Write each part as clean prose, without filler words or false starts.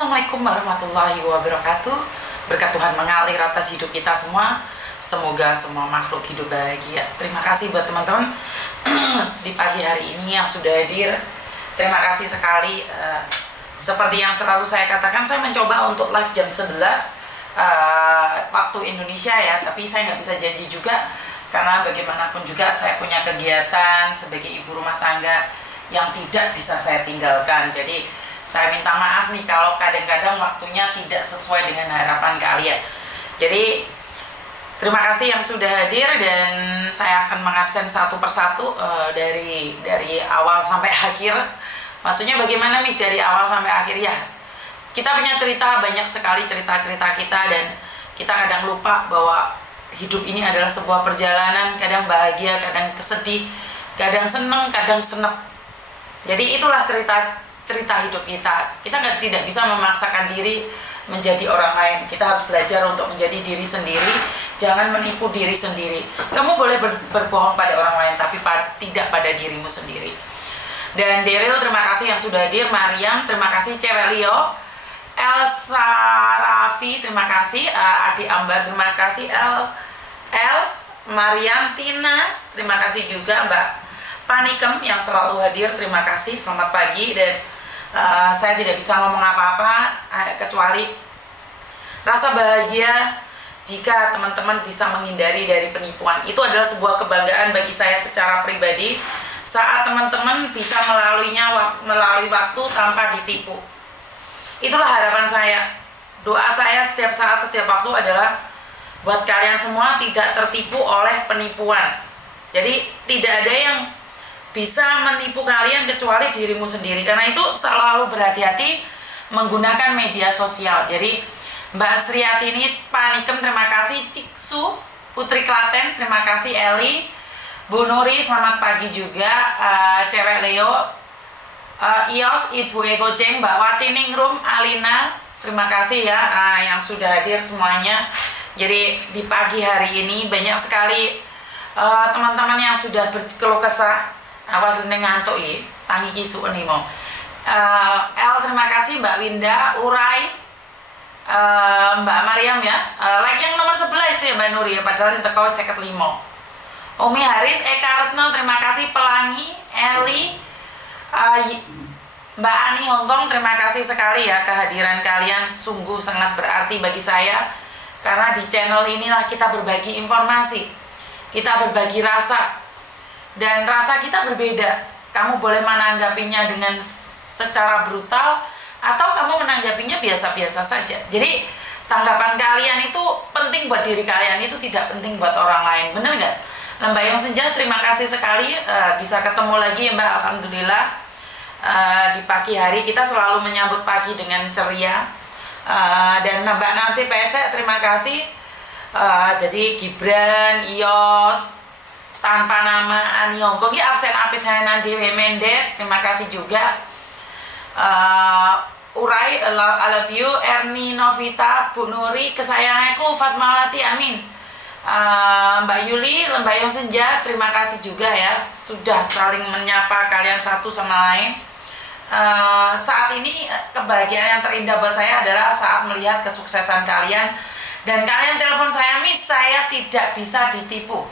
Assalamualaikum warahmatullahi wabarakatuh. Berkat Tuhan mengalir atas hidup kita semua. Semoga semua makhluk hidup bahagia. Terima kasih buat teman-teman di pagi hari ini yang sudah hadir. Terima kasih sekali. Seperti yang selalu saya katakan, saya mencoba untuk live jam 11 waktu Indonesia ya. Tapi saya nggak bisa janji juga, karena bagaimanapun juga saya punya kegiatan sebagai ibu rumah tangga yang tidak bisa saya tinggalkan. Jadi saya minta maaf nih kalau kadang-kadang waktunya tidak sesuai dengan harapan kalian. Jadi terima kasih yang sudah hadir, dan saya akan mengabsen satu persatu dari awal sampai akhir. Maksudnya bagaimana Miss dari awal sampai akhir ya? Kita punya cerita, banyak sekali cerita-cerita kita, dan kita kadang lupa bahwa hidup ini adalah sebuah perjalanan, kadang bahagia, kadang kesedih, kadang seneng, kadang senep. Jadi itulah cerita hidup kita. Kita tidak bisa memaksakan diri menjadi orang lain. Kita harus belajar untuk menjadi diri sendiri. Jangan menipu diri sendiri. Kamu boleh berbohong pada orang lain, tapi tidak pada dirimu sendiri. Dan Daryl, terima kasih yang sudah hadir. Mariam, terima kasih. Cewek Leo, Elsa Raffi, terima kasih. Adi Ambar, terima kasih. Mariam, Tina, terima kasih juga. Mbak Panikem yang selalu hadir, terima kasih. Selamat pagi. Dan saya tidak bisa ngomong apa-apa kecuali rasa bahagia jika teman-teman bisa menghindari dari penipuan. Itu adalah sebuah kebanggaan bagi saya secara pribadi saat teman-teman bisa melalui waktu tanpa ditipu. Itulah harapan saya. Doa saya setiap saat, setiap waktu adalah buat kalian semua tidak tertipu oleh penipuan. Jadi tidak ada yang bisa menipu kalian kecuali dirimu sendiri. Karena itu selalu berhati-hati menggunakan media sosial. Jadi Mbak Sriatini Panikem, terima kasih. Ciksu Putri Klaten, terima kasih. Eli, Bu Nuri, selamat pagi juga. Cewek Leo, Ios, Ibu Ego Ceng, Mbak Wati Ningrum, Alina, terima kasih ya yang sudah hadir semuanya. Jadi di pagi hari ini banyak sekali teman-teman yang sudah berkeluh kesah. Awas ngantuk ya, tangi kisu nimo. Terima kasih Mbak Winda, Urai, Mbak Mariam ya. Like yang nomor 11 ya Mbak Nuri ya, padahal yang tekau 55. Umi Haris, Eka Retno, terima kasih. Pelangi, Eli, Mbak Ani Hongkong, terima kasih sekali ya, kehadiran kalian sungguh sangat berarti bagi saya. Karena di channel inilah kita berbagi informasi, kita berbagi rasa, dan rasa kita berbeda. Kamu boleh menanggapinya dengan secara brutal, atau kamu menanggapinya biasa-biasa saja. Jadi tanggapan kalian itu penting buat diri kalian, itu tidak penting buat orang lain. Bener nggak? Lembayung Senja, terima kasih sekali bisa ketemu lagi Mbak. Alhamdulillah di pagi hari kita selalu menyambut pagi dengan ceria. Dan Mbak Narsi Pesek, terima kasih. Jadi Gibran, Ios, tanpa nama, Ani Hongkong, ya absen apis Hanan Dewi Mendes, terima kasih juga. Urai, I love you. Erni Novita, Bu Nuri, kesayanganku Fatmawati, amin. Mbak Yuli, Lembayung Senja, terima kasih juga ya, sudah saling menyapa kalian satu sama lain. Saat ini kebahagiaan yang terindah buat saya adalah saat melihat kesuksesan kalian, dan kalian telepon saya, Miss, saya tidak bisa ditipu,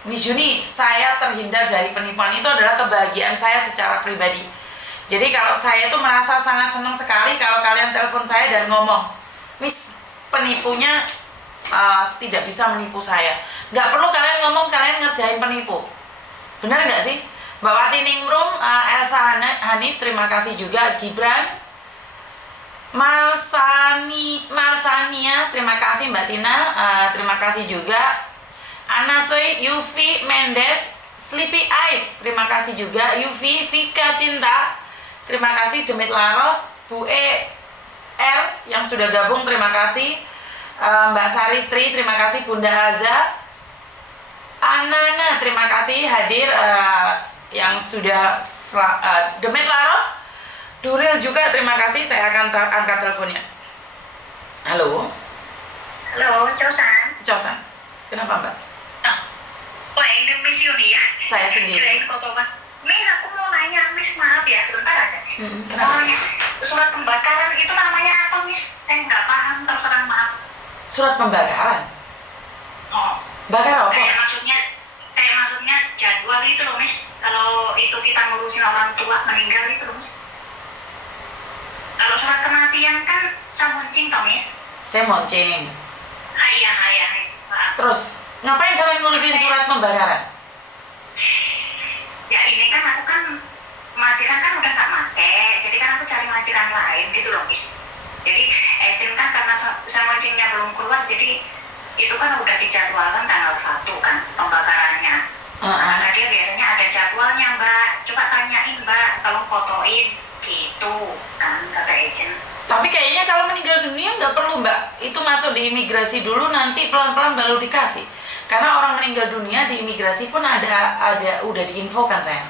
Miss Juni, saya terhindar dari penipuan. Itu adalah kebahagiaan saya secara pribadi. Jadi kalau saya itu merasa sangat senang sekali kalau kalian telepon saya dan ngomong, Miss, penipunya tidak bisa menipu saya. Nggak perlu kalian ngomong kalian ngerjain penipu. Benar nggak sih? Mbak Wati Ningrum, Elsa Hanif, terima kasih juga. Gibran, Marsania, terima kasih. Mbak Tina, terima kasih juga. Anasoy, Yufi Mendes, Sleepy Eyes, terima kasih juga. Yufi, Vika Cinta, terima kasih. Demit Laros, Bu R yang sudah gabung, terima kasih. Mbak Saritri, terima kasih. Bunda Aza, Anana, terima kasih hadir yang sudah Demit Laros, Duril juga, terima kasih. Saya akan angkat teleponnya. Halo. Halo, Cosan. Kenapa Mbak? Wah, ini Miss Yuni ya? Saya sendiri. Kirain foto Mas. Miss, aku mau nanya, Miss, maaf ya, sebentar aja, Miss. Kenapa? Surat pembakaran itu namanya apa, Surat pembakaran. Oh, Bakar apa? kayak maksudnya jadwal itu loh, Miss. Kalau itu kita ngurusin orang tua meninggal itu loh, Miss. Kalau surat kematian kan samuncing toh, Miss. Saya moncing. Iya. Maaf. Terus ngapain sampai ngurusin surat pembakaran? Ya ini kan aku kan majikan kan udah nggak make, jadi kan aku cari majikan lain gitu loh, Miss. Jadi agent kan karena samuncingnya belum keluar, jadi itu kan udah dijadwalkan tanggal 1 kan pembakarannya. Kata dia biasanya ada jadwalnya, Mbak. Coba tanyain, Mbak, tolong fotoin gitu kan, kata agent. Tapi kayaknya kalau meninggal dunia nggak perlu, Mbak. Itu masuk di imigrasi dulu, nanti pelan-pelan baru dikasih. Karena orang meninggal dunia di imigrasi pun ada udah diinfokan saya.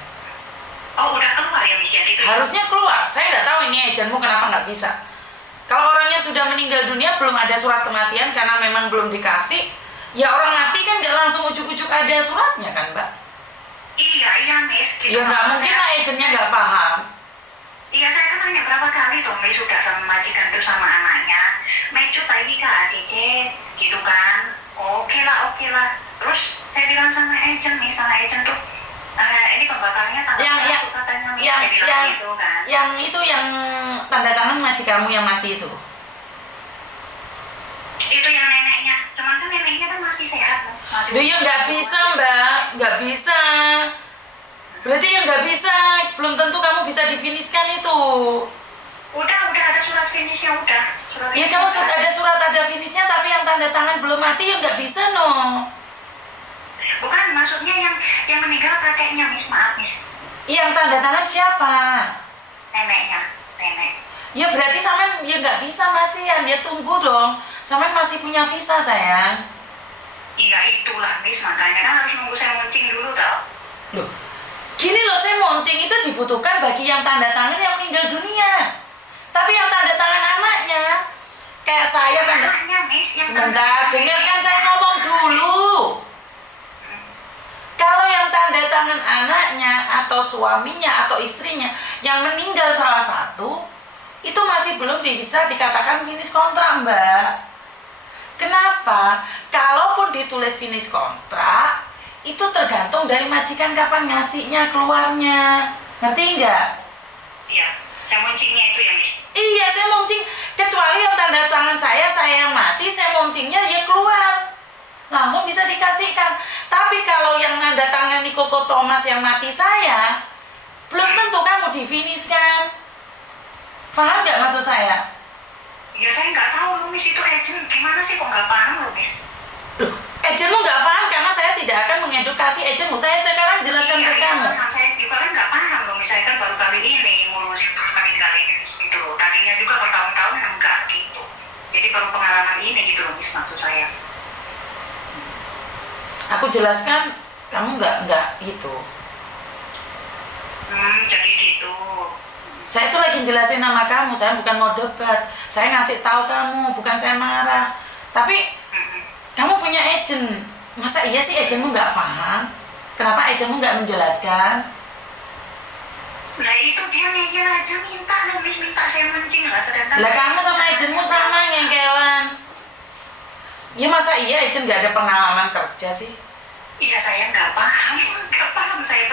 Oh, udah keluar ya, Miss, ya? Gitu. Harusnya keluar. Saya nggak tahu ini agentmu kenapa nggak bisa. Kalau orangnya sudah meninggal dunia belum ada surat kematian karena memang belum dikasih, ya orang mati kan nggak langsung ujuk-ujuk ada suratnya kan, Mbak? Iya, Miss. Gitu. Ya nggak mungkin lah agentnya nggak paham. Iya, saya kan nanya berapa kali tuh, Miss, sudah sama majikan tuh sama anaknya. Mecu tadi kak, Cece, gitu kan. Oke lah. Terus saya bilang sama agent tuh, ini pembakarannya tanggal 1 katanya, Miss. Saya bilang gitu kan. Yang tanda tangan majikanmu yang mati itu. Itu yang neneknya, cuman kan neneknya kan masih sehat, Mas. Loh ya nggak bisa, Mbak, nggak bisa. Berarti yang nggak bisa, belum tentu kamu bisa difiniskan itu. Udah ada surat finishnya, udah. Ya kalau ada surat ada finishnya, tapi yang tanda tangan belum mati ya nggak bisa, no. Bukan, maksudnya yang meninggal kakeknya, Miss. Maaf, Miss. Yang tanda tangan siapa? Nenek. Ya berarti sampean ya nggak bisa masih, ya dia tunggu dong. Sampean masih punya visa, sayang. Iya itulah, Miss, makanya kan harus nunggu saya muncing dulu tau. Loh, gini loh, saya moncing itu dibutuhkan bagi yang tanda tangan yang meninggal dunia. Tapi yang tanda tangan anaknya, kayak saya kan. Anaknya, Miss, yang sebentar, dengarkan saya ngomong dulu. Kalau yang tanda tangan anaknya atau suaminya atau istrinya yang meninggal salah satu, itu masih belum bisa dikatakan finish kontrak, Mbak. Kenapa? Kalaupun ditulis finish kontrak, itu tergantung dari majikan kapan ngasihnya keluarnya. Ngerti nggak? Iya, saya muncingnya itu ya, Miss. Iya, saya muncing. Kecuali yang tanda tangan saya yang mati, saya muncingnya ya keluar. Langsung bisa dikasihkan. Tapi kalau yang nanda tangani Koko Thomas yang mati saya, belum tentu kamu difinishkan. Paham nggak maksud saya? Ya saya nggak tahu loh, Miss, itu agent gimana sih kok nggak paham loh, Miss. Loh, agentmu nggak paham karena saya tidak akan mengedukasi agentmu. Saya sekarang jelaskan ke kamu. Iya, saya juga kan nggak paham loh, Miss. Saya kan baru kali ini ngurusin terus meninggal ini, Miss, gitu loh. Tadinya juga bertahun-tahun enggak gitu. Jadi baru pengalaman ini gitu loh, Miss, maksud saya. Aku jelaskan, kamu nggak gitu. Jadi gitu. Saya tuh lagi jelasin nama kamu, saya bukan mau debat. Saya ngasih tahu kamu, bukan saya marah. Tapi kamu punya agent. Masa iya sih agentmu nggak paham? Kenapa agentmu nggak menjelaskan? Nah itu dia ngeyel aja minta loh, Miss, minta saya muncing lah. Sedangkan Lah kamu sama agentmu sama ngengkelan. Ya masa iya agent nggak ada pengalaman kerja sih? Iya saya nggak paham saya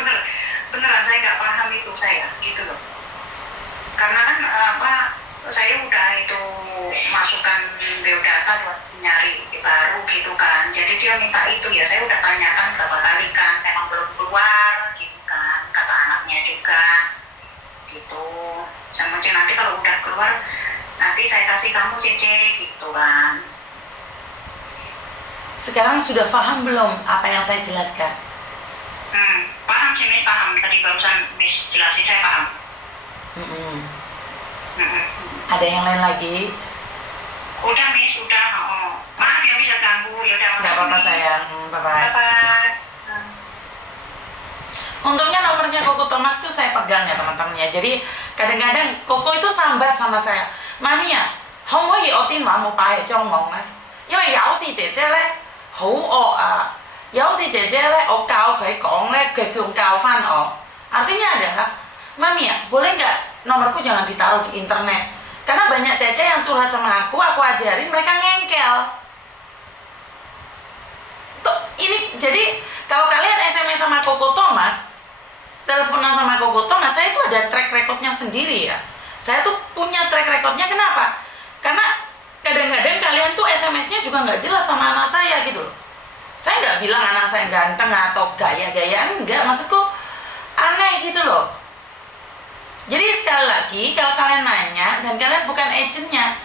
beneran saya nggak paham itu saya gitu loh. Karena kan saya udah itu masukkan biodata buat nyari baru gitu kan, jadi dia minta itu ya saya udah tanyakan berapa kali kan, memang belum keluar gitu kan, kata anaknya juga gitu. Saya mungkin nanti kalau udah keluar nanti saya kasih kamu Cece gitu kan. Sekarang sudah paham belum apa yang saya jelaskan? Paham sih, Miss, paham. Tadi barusan Miss jelasin saya paham. Ada yang lain lagi? Udah, Miss, udah. Maaf ya, Miss, ganggu. Ya udah. Nggak apa-apa, sayang. Bye-bye. Bye-bye. Untungnya nomornya Koko Thomas tuh saya pegang ya teman-teman ya. Jadi kadang-kadang Koko itu sambat sama saya. Mami ya, 可唔可以我電話冇擺喺上網呢？因為有時姐姐呢好惡啊，有時姐姐呢我教佢講呢，佢仲教翻我。Artinya adalah, Mami ya, boleh nggak nomorku jangan ditaruh di internet? Karena banyak cece yang curhat sama aku ajarin mereka ngengkel. Jadi kalau kalian SMS sama Koko Thomas, teleponan sama Koko Thomas, saya itu ada track recordnya sendiri ya. Saya tuh punya track recordnya. Kenapa? Karena kadang-kadang kalian tuh SMS-nya juga nggak jelas sama anak saya gitu loh. Saya nggak bilang anak saya ganteng atau gaya-gayaan, enggak, maksudku aneh gitu loh. Jadi sekali lagi, kalau kalian nanya dan kalian bukan agentnya,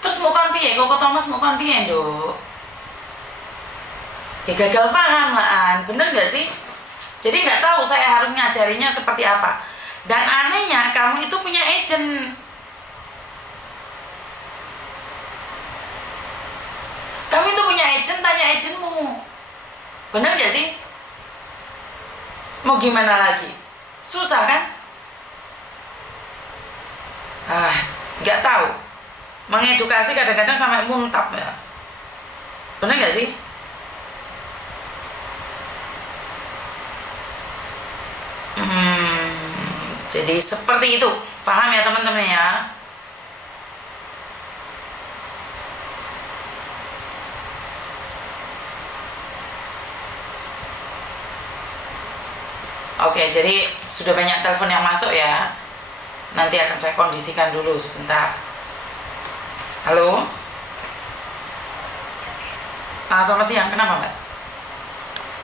terus mau kon piye, Koko Thomas mau kon piye, Nduk? Ya gagal paham lah, bener nggak sih? Jadi nggak tahu saya harus ngajarinya seperti apa. Dan anehnya kamu itu punya agent. Kamu itu punya agent, tanya agentmu. Bener gak sih? Mau gimana lagi? Susah kan? Gak tahu. Mengedukasi kadang-kadang sampai muntap ya. Bener gak sih? Jadi seperti itu. Paham ya teman-teman ya? Oke, jadi sudah banyak telepon yang masuk ya. Nanti akan saya kondisikan dulu sebentar. Halo? Selamat siang, kenapa Mbak?